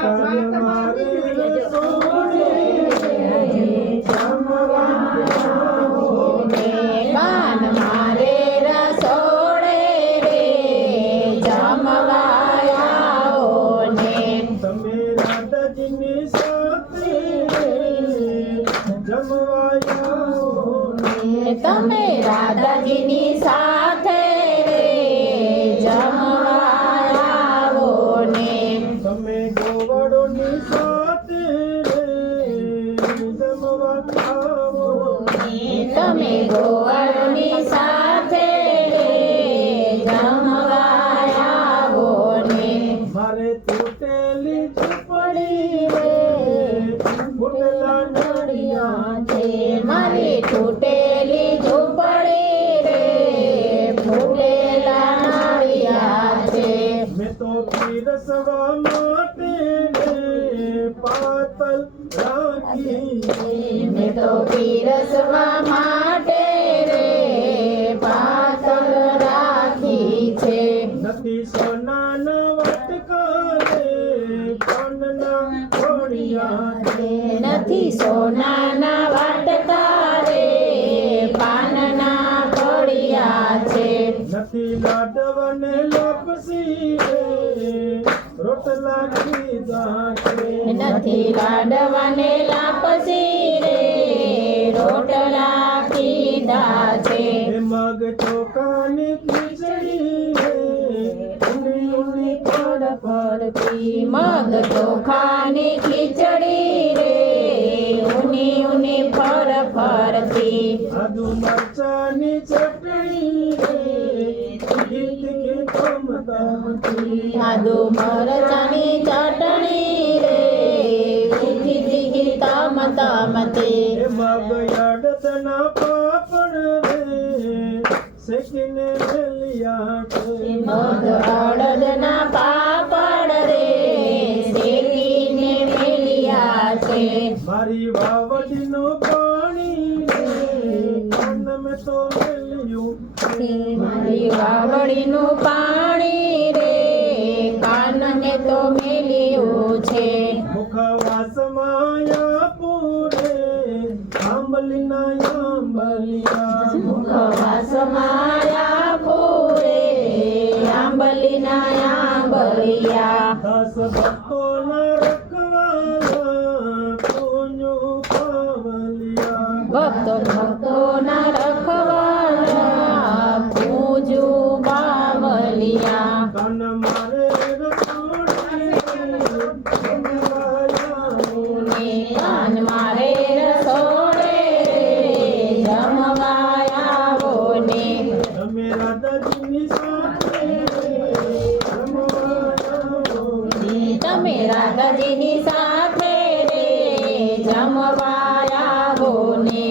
કાન મારે રસોડે કાન મારે રસોડે રે જમવાયાઓ ને તમે રાધાજીની સાથે જમવાયાઓ તમે રાધાજીની સાથે રે જમવાયાઓ ને તમે ગોવાળોની સાથે જમવા આવો તમે ગોવાળની સાથે જમવાયાઓ ને મારે તૂટેલી ઝૂંપડી રે ફૂટેલા નળિયા છે મારી તૂટેલી ઝૂંપડી રે ફૂટેલા નાળિયા છે મેં તો પીરસવા માટે રે પાતલ રાખી મેં તો પીરસવા માટે રે પાતળ રાખી છે નથી સોનાના વાટકા રે પાનના ઘોડિયા નથી સોનાના વાટકા રે પાનના ઘોડિયા છે નથી લાડવાને લાપસી રે રોટલા કીધા છે નથી લાડવાને લાપસી રે રોટલા કીધા છે એ મગ ચોખાની ખીચડી રે ઊંડી ઊંડી ફળ ફળતી મગ ચોખાની ખીચડી રે ઊની ઊની ફળ ફરતી આદુ મરચાની ચટણી રે ગીત ગીતમ તમતી આદુ મરચાની ચટણી રે તીખી તીખી તમ તમતી એ મગ અડદના પાપડ રે શેકીને મેલિયા છે મગ અડદના પાપડ રે શેકીને મેલિયા છે મારી વાવડીનું પાણી રે કાન મેં તો મેલ્યું મારી વાવડીનું પાણી રે કાન મેં તો મેલ્યું છે મુખવાસમાં પૂરે આંબલીના આંબલિયા મુખવાસમાં પૂરે આંબલીના આંબલિયા 10 ભક્તોના રખવાલા પૂંજું પાવલિયા ભક્તોના રખવાલા પૂજું બાવલિયા કાન મારે રસોડે કાન મારે રસોડે જમવાયાવો ને તમે રાધાજીની સાથે જમવાયાઓ તમે રાધાજીની સાથે રે જમવાયાવો ને